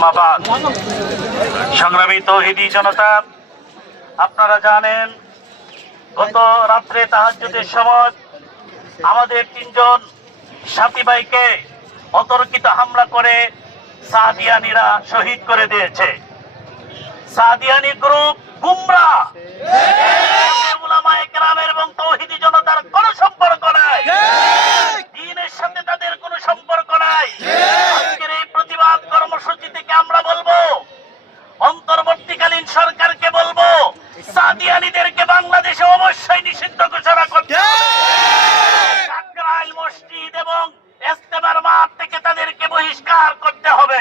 আম্মাবাদ সংগ্রামী তৌহিদি জনতা, আপনারা জানেন, গত রাত্রে তাহাজ্জুদের সময় আমাদের তিনজন সাথী ভাইকে অতর্কিত হামলা করে সাদিয়ানিরা শহীদ করে দিয়েছে। সাদিয়ানি গ্রুপ গুমরা এবং তৌহিদি জনতার কোনো সম্পর্ক নাই দিনের সাথে তাদের কোনো সম্পর্ক নাই আজকের এই প্রতিবাদ কর্মসূচি থেকে আমরা বলব অন্তর্বর্তীকালীন সরকারকে বলব সাদিয়ানিদেরকে বাংলাদেশে অবশ্যই নিষিদ্ধ ঘোষণা করতে কাকরাইল মসজিদ এবং ইস্তেমার মাঠ থেকে তাদেরকে বহিষ্কার করতে হবে।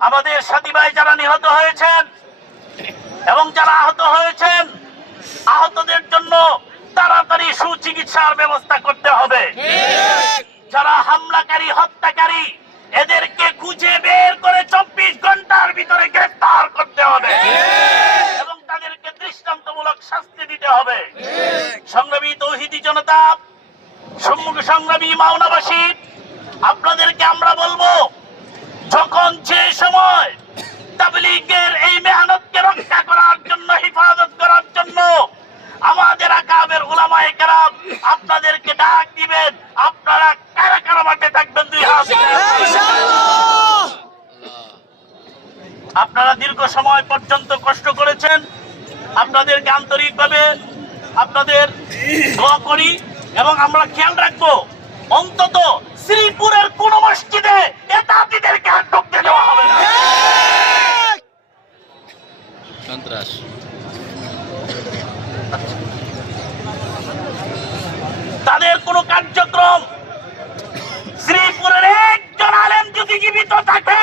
আমাদের সাথী ভাই যারা নিহত হয়েছেন এবং যারা আহত হয়েছেন আহতদের জন্য তাড়াতাড়ি সুচিকিৎসার ব্যবস্থা করতে হবে। যারা হামলাকারী হত্যাকারী এদেরকে খুঁজে বের করে চব্বিশ ঘণ্টার ভিতরে গ্রেফতার করতে হবে এবং তাদেরকে দৃষ্টান্তমূলক শাস্তি দিতে হবে সংগ্রামী জনতা, সম্মুখ সংগ্রামী মাওনাবাসী, আপনাদেরকে আমরা বলব, যখন যে সময় তাবলীগের এই মেহনতকে রক্ষা করার জন্য, হিফাজত করার জন্য আমাদের আকাবের ওলামায়ে কেরাম আপনাদেরকে ডাক দিবেন, আপনারা কারা কারা মাঠে থাকবেন দুই হাত আপনারা দীর্ঘ সময় পর্যন্ত কষ্ট করেছেন, আপনাদেরকে আন্তরিকভাবে আপনাদের দোয়া করি এবং আমরা খেয়াল রাখব অন্তত শ্রীপুরের কোন মসজিদে এতাতিদেরকে ঢুকতে দেওয়া হবে সন্ত্রাস। তাদের কোনো কার্যক্রম। শ্রীপুরের একজন আলেম যদি জীবিত থাকে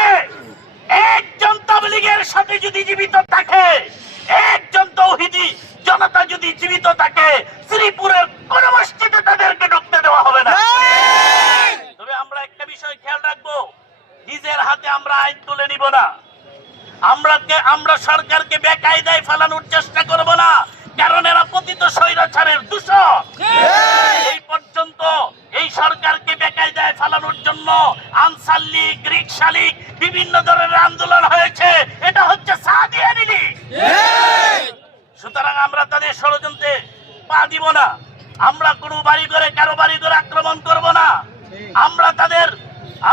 একজন তাবলিগের সাথে যদি জীবিত থাকে যদি জীবিত থাকে শ্রীপুরের কোন মসজিদে তাদেরকে ঢুকতে দেওয়া হবে না। তবে আমরা একটা বিষয় খেয়াল রাখব নিজের হাতে আমরা আইন তুলে নিব না। আমরা আমরা সরকারকে বেকায়দায় ফেলানোর চেষ্টা করব না কারণ এরা পতিত স্বৈরাচারের দূষক এই পর্যন্ত এই সরকারকে বেকায়দায় ফেলানোর জন্য আনসার লীগ রিক্সা লীগ বিভিন্ন ধরনের আন্দোলন হয়েছে এটা হচ্ছে সাদিয়ানি লীগ সুতরাং আমরা তাদের ষড়যন্ত্রে পা দিব না। আমরা কোনো বাড়ি করে কারও বাড়ি করে আক্রমণ করব না। আমরা তাদের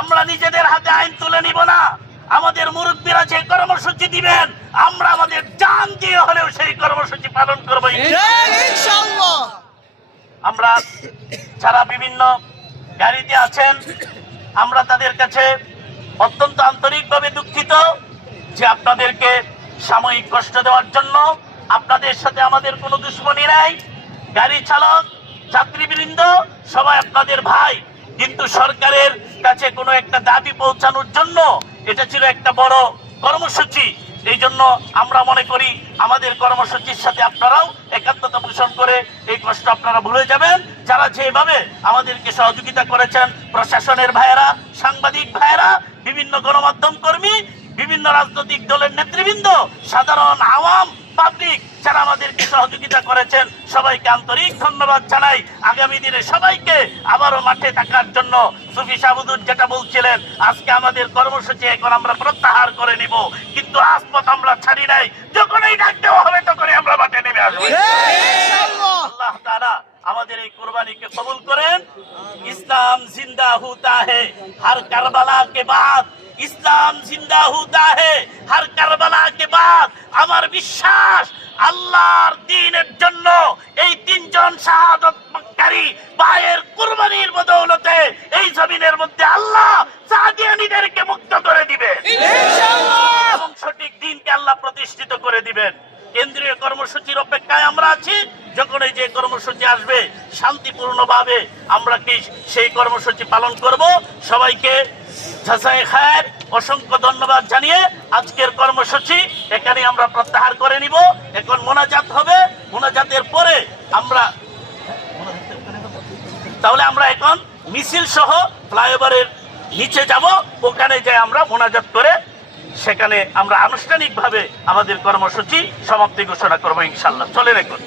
আমরা নিজেদের হাতে আইন তুলে নিব না। আমাদের মুরব্বীরা যে কর্মসূচি দিবেন আমরা আমাদের জান দিয়ে হলেও সেই কর্মসূচি পালন করব আমরা যারা বিভিন্ন গাড়িতে আছেন আমরা তাদের কাছে অত্যন্ত আন্তরিকভাবে দুঃখিত যে আপনাদেরকে সাময়িক কষ্ট দেওয়ার জন্য আপনাদের সাথে আমাদের কোনো দুশ্মনী নাই। গাড়ি চালক, যাত্রীবৃন্দ, সবাই আপনাদের ভাই। কিন্তু সরকারের কাছে কোনো একটা দাবি পৌঁছানোর জন্য এটা ছিল একটা বড় কর্মসূচি। এই জন্য আমরা মনে করি আমাদের কর্মসূচির সাথে আপনারাও একাত্মতা পোষণ করে এই কষ্ট আপনারা ভুলে যাবেন। যারা যেভাবে আমাদেরকে সহযোগিতা করেছেন, প্রশাসনের ভাইয়েরা, সাংবাদিক ভাইয়েরা, বিভিন্ন গণমাধ্যম কর্মী, বিভিন্ন রাজনৈতিক দলের নেতৃবৃন্দ, সাধারণ আওয়াম পাবলিক যারা আমাদেরকে সহযোগিতা করেছেন সবাইকে আন্তরিক ধন্যবাদ জানাই। আগামী দিনে সবাইকে আবারও মাঠে থাকার জন্য সুফি সাবুদুর যেটা বলছিলেন আজকে আমাদের কর্মসূচি এখন আমরা প্রত্যাহার করে নিব। কিন্তু আজপথ আমরা ছাড়ি নাই। যখনই ডাক দেওয়া হবে তখনই আমরা মাঠে নেমে আসব। আল্লাহ তাআলা আমাদের এই কুরবানিকে কবুল করেন। ইসলাম জিন্দা হুতা হে হর কারবালা কে বাদ। ইসলাম জিন্দা হুদা হে হর কারবালা কে বাদ। আমার বিশ্বাস আল্লাহর দিনের জন্য এই তিনজন শাহাদতকারী ভাইয়ের কুরবানির বদৌলতে এই জমিনের মধ্যে আল্লাহ সাদিয়ানিদেরকে মুক্ত করে দিবেন। এবং সঠিক দিনকে আল্লাহ প্রতিষ্ঠিত করে দিবেন। কর্মসূচি আসবে, শান্তিপূর্ণভাবে আমরা কি সেই কর্মসূচি পালন করব? সবাইকে খায়ের অসংখ্য ধন্যবাদ জানিয়ে আজকের কর্মসূচি এখানে আমরা প্রত্যাহার করে নিব। এখন মোনাজাত হবে। মোনাজাতের পরে আমরা তাহলে আমরা এখন মিছিল সহ ফ্লাইওভারের নিচে যাব। ওখানে যে আমরা মোনাজাত করে সেখানে আমরা আনুষ্ঠানিকভাবে আমাদের কর্মসূচি সমাপ্তি ঘোষণা করব ইনশাল্লাহ চলে রেখুন